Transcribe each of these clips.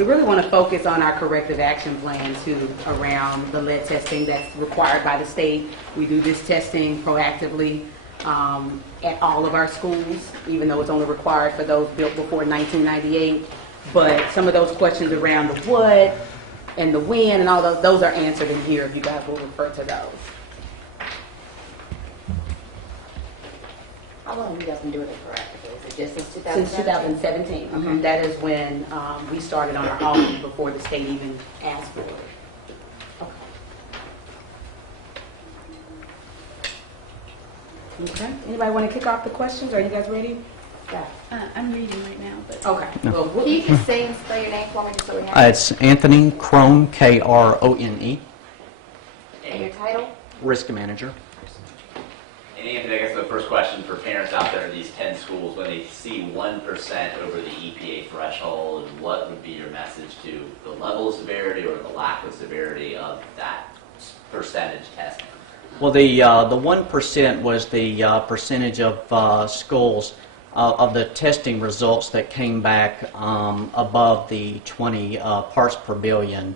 We really want to focus on our corrective action plan too around the lead testing that's required by the state. We do this testing proactively at all of our schools, even though it's only required for those built before 1998. But some of those questions around the what and the when and all those are answered in here if you guys will refer to those. How long have you guys been doing it proactively? Is it just since 2017? Since 2017. Mm-hmm. That is when we started on our own before the state even asked for it. Okay. Anybody want to kick off the questions? Are you guys ready? Yeah. I'm reading right now, but Okay. No. Well, Can you just say and spell your name for me just so we have it? It's Anthony Crone, Krone, And your title? Risk Manager. And Anthony, I guess the first question for parents out there in these 10 schools, when they see 1% over the EPA threshold, what would be your message to the level of severity or the lack of severity of that percentage testing? Well, the 1% was the percentage of schools of the testing results that came back above the 20 parts per billion.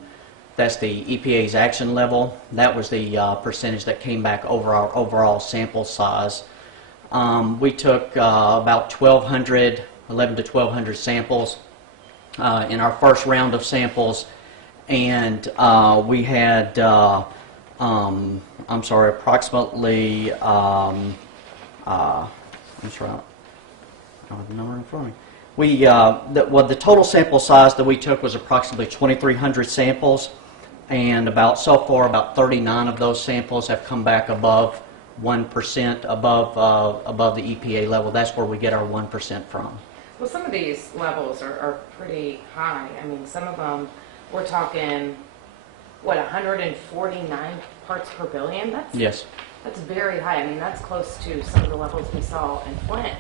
That's the EPA's action level. That was the percentage that came back over our overall sample size. We took about 11 to 1,200 samples in our first round of samples, and we had, approximately, I'm sorry, I don't have the number in front of me. The total sample size that we took was approximately 2,300 samples, and so far about 39 of those samples have come back above 1%, above the EPA level. That's where we get our 1% from. Well, some of these levels are pretty high. I mean, some of them, we're talking, what, 149 parts per billion? Yes. That's very high. I mean, that's close to some of the levels we saw in Flint.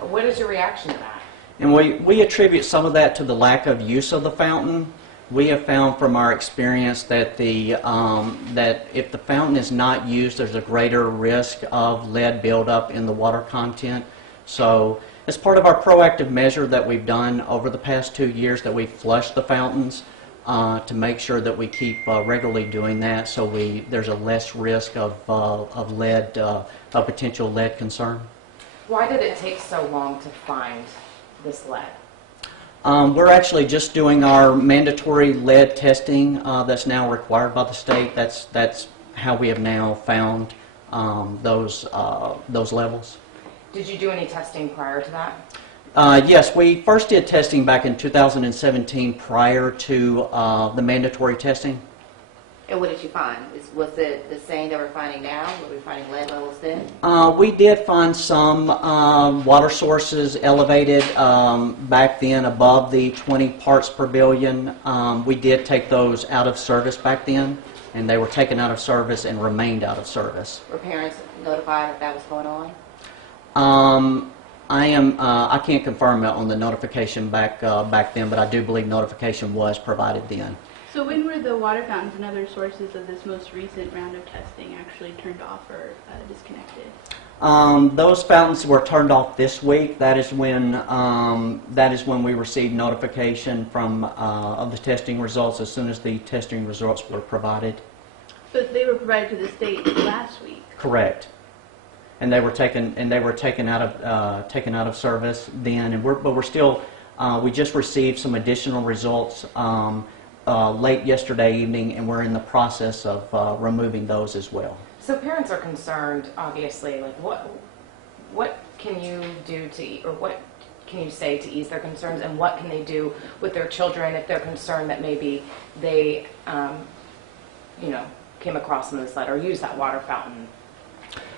What is your reaction to that? And we attribute some of that to the lack of use of the fountain. We have found from our experience that that if the fountain is not used, there's a greater risk of lead buildup in the water content. So as part of our proactive measure that we've done over the past 2 years, that we've flushed the fountains to make sure that we keep regularly doing that, so there's a less risk of lead, a potential lead concern. Why did it take so long to find this lead? We're actually just doing our mandatory lead testing that's now required by the state. That's how we have now found those levels. Did you do any testing prior to that? Yes, we first did testing back in 2017 prior to the mandatory testing. And what did you find? Was it the same that we're finding now? Were we finding lead levels then? We did find some water sources elevated back then above the 20 parts per billion. We did take those out of service back then, and they were taken out of service and remained out of service. Were parents notified that that was going on? I can't confirm on the notification back then, but I do believe notification was provided then. so when were the water fountains and other sources of this most recent round of testing actually turned off or disconnected? Those fountains were turned off this week. That is when we received notification from of the testing results as soon as the testing results were provided. But they were provided to the state last week. Correct. And they were taken out of service then. But we're still we just received some additional results late yesterday evening, and we're in the process of removing those as well. So parents are concerned, obviously. Like, what can you do or what can you say to ease their concerns, and what can they do with their children if they're concerned that maybe they, came across some of this lead or use that water fountain?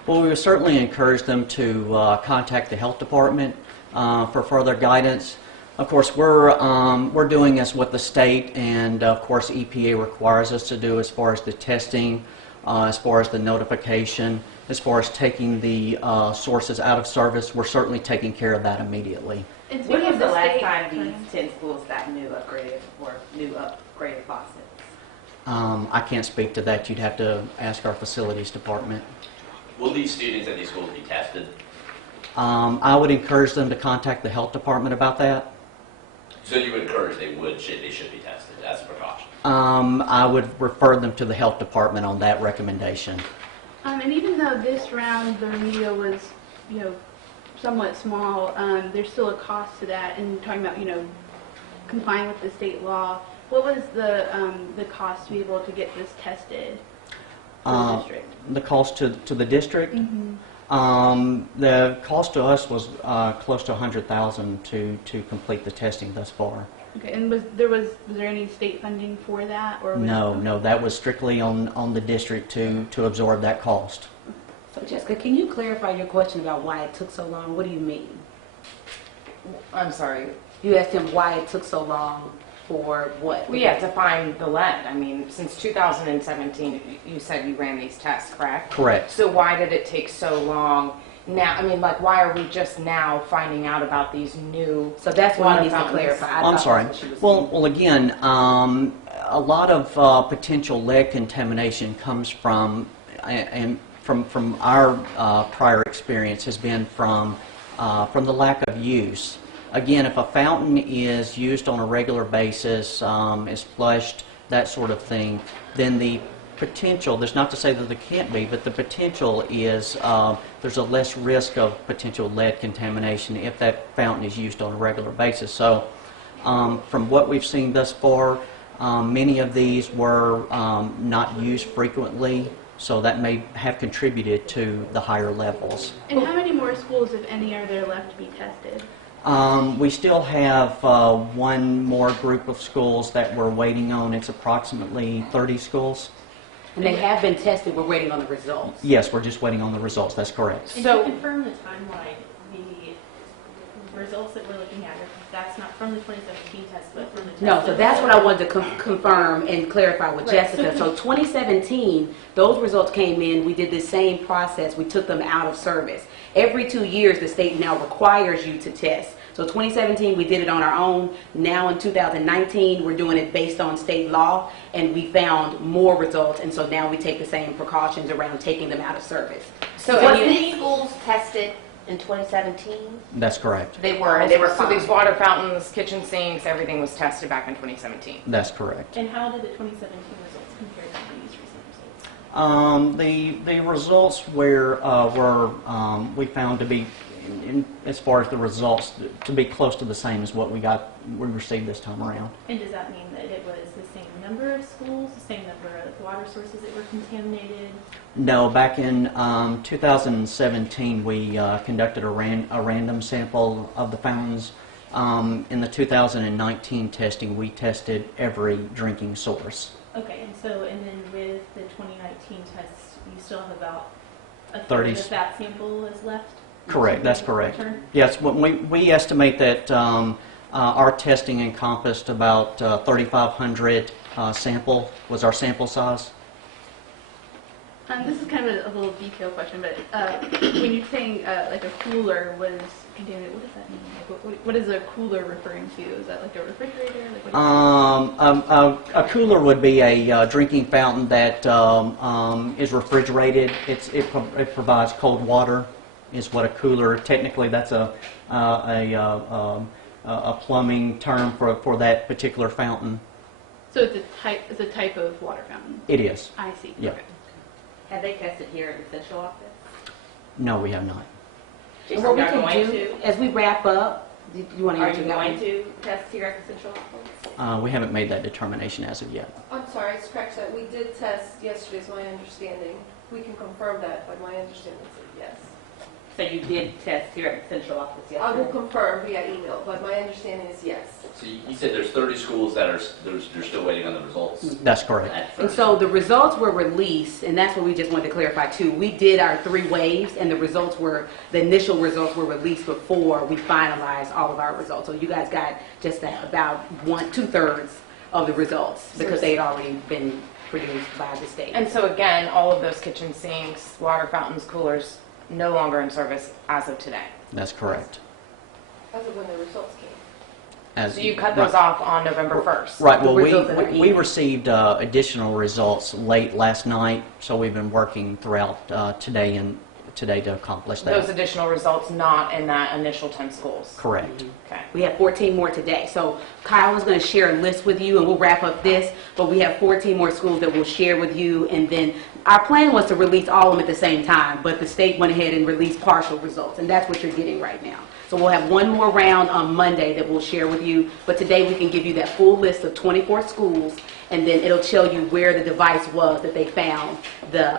Well, we would certainly encourage them to contact the health department for further guidance. Of course, we're doing as what the state and of course EPA requires us to do as far as the testing, as far as the notification, as far as taking the sources out of service. We're certainly taking care of that immediately. And When was the last state- time these 10 schools got new upgraded faucets? I can't speak to that. You'd have to ask our facilities department. Will these students at these schools be tested? I would encourage them to contact the health department about that. So you would encourage they should be tested as a precaution? I would refer them to the health department on that recommendation. And even though this round the remedial was, somewhat small, there's still a cost to that. And talking about, complying with the state law, what was the cost to be able to get this tested for the district? The cost to the district? The cost to us was close to $100,000 to complete the testing thus far. Okay, and was there any state funding for that, or was No, that was strictly on the district to absorb that cost. So Jessica, can you clarify your question about why it took so long? What do you mean? I'm sorry. You asked him why it took so long for what? Well, yeah, to find the lead. I mean, since 2017, you said you ran these tests, correct? Correct. So why did it take so long now? I mean, like, why are we just now finding out about these new? So that's what water he needs to fountains? clarify. I I'm thought sorry. that's what she was saying. Well, again, a lot of potential lead contamination comes from, and from our prior experience has been from the lack of use. Again, if a fountain is used on a regular basis, is flushed, that sort of thing, then the potential, there's not to say that there can't be, but the potential is there's a less risk of potential lead contamination if that fountain is used on a regular basis. So from what we've seen thus far, many of these were not used frequently, so that may have contributed to the higher levels. And how many more schools, if any, are there left to be tested? We still have one more group of schools that we're waiting on. It's approximately 30 schools. And they have been tested. We're waiting on the results. Yes, we're just waiting on the results. That's correct. And to confirm the timeline, the results that we're looking at, that's not from the 2017 test, but from the test. No, so that's what I wanted to confirm and clarify with Right. Jessica. So 2017, those results came in. We did the same process. We took them out of service. Every 2 years, the state now requires you to test. So 2017, we did it on our own. Now in 2019, we're doing it based on state law, and we found more results. And so now we take the same precautions around taking them out of service. So was these schools tested in 2017? That's correct. They were So fine. these water fountains, kitchen sinks, everything was tested back in 2017. That's correct. And how did the 2017 results compare to these recent results? The results we found to be, as far as the results, to be close to the same as what we received this time around. And does that mean that it was the same number of schools, the same number of water sources that were contaminated? No, back in 2017, we conducted a random sample of the fountains. In the 2019 testing, we tested every drinking source. Okay, and then with the 2019 tests, you still have about a 30. third of that sample is left? Correct, that's correct. Return? Yes, we estimate that our testing encompassed about 3,500 sample, was our sample size. This is kind of a little detailed question, but when you're saying like a cooler was contaminated, what does that mean? Like, what is a cooler referring to? Is that like a refrigerator? Like, what A cooler would be a drinking fountain that is refrigerated. It provides cold water. Is what a cooler. Technically, that's a plumbing term for that particular fountain. So it's a type of water fountain. It is. I see. Yeah. Okay. Have they tested here at the central office? No, we have not. And what we Are you can going do, to? as we wrap up, do you want to Are answer you that going one? to test here at the central office? We haven't made that determination as of yet. I'm sorry, it's correct that we did test yesterday, is my understanding. We can confirm that, but my understanding is yes. So you did test here at the central office I will yesterday? confirm via email, but my understanding is yes. So you said there's 30 schools that they're still waiting on the results? That's correct. At And first. so the results were released, and that's what we just wanted to clarify too. We did our 3 waves, and the initial results were released before we finalized all of our results. So you guys got just about 2/3 of the results because they had already been produced by the state. And so again, all of those kitchen sinks, water fountains, coolers, no longer in service as of today. That's correct. As of when the results came. As So you cut those off on November 1st. Right. Well, The results that are we in. received additional results late last night, so we've been working throughout today and today to accomplish Those that. additional results not in that initial 10 schools? Correct. Okay. We have 14 more today. So Kyle is going to share a list with you, and we'll wrap up this, but we have 14 more schools that we'll share with you, and then our plan was to release all of them at the same time, but the state went ahead and released partial results, and that's what you're getting right now. So we'll have one more round on Monday that we'll share with you, but today we can give you that full list of 24 schools, and then it'll tell you where the device was that they found the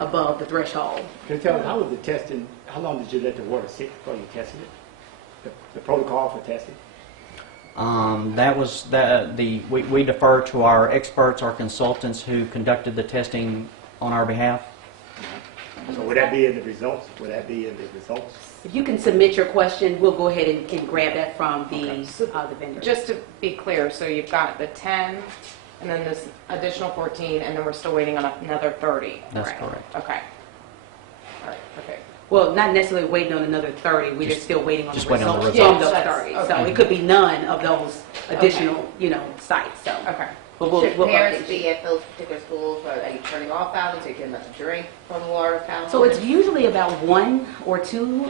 above the threshold. Can you tell me, how was the testing, how long did you let the water sit before you tested it? The protocol for testing? That was we defer to our experts, our consultants who conducted the testing on our behalf. So would that be in the results? Would that be in the results? If you can submit your question, we'll go ahead and grab that from the vendor. Just to be clear, so you've got the 10, and then this additional 14, and then we're still waiting on another 30. That's correct. Okay. All right, okay. Well, not necessarily waiting on another 30, we're just still waiting on the just waiting on the results from results. those Yes, 30. that's- So okay. it could be none of those additional, sites, so. Okay. But we'll Should parents update you. be at those particular schools, or are you turning off fountains, taking them to drink from the water fountain? So it's usually about 1 or 2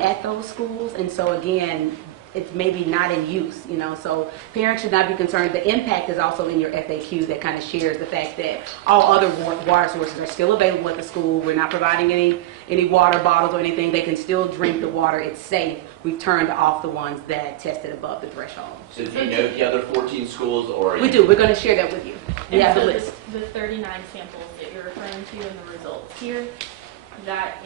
at those schools, and so again, it's maybe not in use, so parents should not be concerned. The impact is also in your FAQ that kind of shares the fact that all other water sources are still available at the school. We're not providing any water bottles or anything. They can still drink the water. It's safe. We've turned off the ones that tested above the threshold. So do you know the other 14 schools, or? We do. We're going to share that with you. We And have the so list. the 39 samples that you're referring to in the results here, that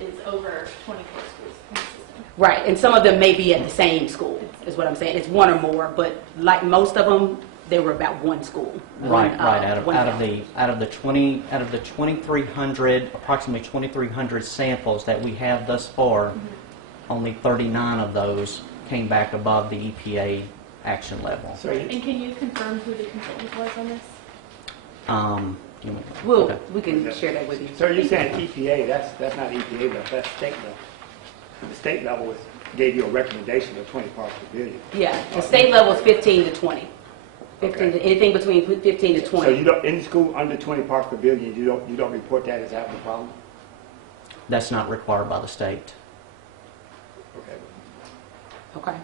is over 24 schools in the system. Right, and some of them may be at the same school, is what I'm saying. It's 1 or more, but like most of them, they were about 1 school. Right. One, Out one of the 2,300, approximately 2,300 samples that we have thus far, only 39 of those came back above the EPA action level. So And can you confirm who the consultant was on this? We can share that with you. So you're saying EPA, that's not EPA level, that's state level. The state level gave you a recommendation of 20 parts per billion. Yeah, the state level is 15 to 20. 15 to, anything between 15 to So 20. you don't, in school under 20 parts per billion, you don't report that as having a problem? That's not required by the state. Okay. Okay.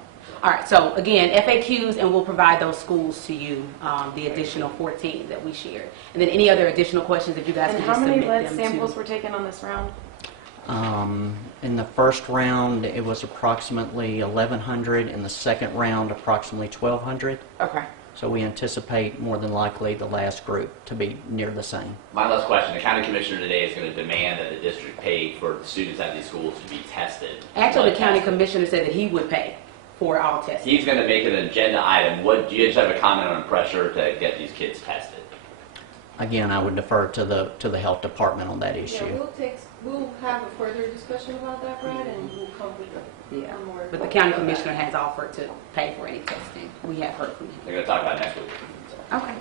All right, so again, FAQs, and we'll provide those schools to you, the additional 14 that we shared. And then any other additional questions, if you guys And can how just many submit lead them samples to. were taken on this round? In the first round, it was approximately 1,100. In the second round, approximately 1,200. Okay. So we anticipate more than likely the last group to be near the same. My last question, the county commissioner today is going to demand that the district pay for the students at these schools to be tested. Actually, the county commissioner said that he would pay for all testing. He's going to make it an agenda item. Do you just have a comment on pressure to get these kids tested? Again, I would defer to the health department on that Yeah, issue. we'll have a further discussion about that, Brad, and we'll come with Yeah, a more. but the county commissioner has offered to pay for any testing. We have heard from him. They're going to talk about it next week. Okay.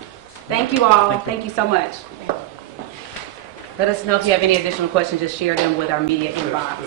Thank you all. Thank you so much. Let us know if you have any additional questions. Just share them with our media inbox.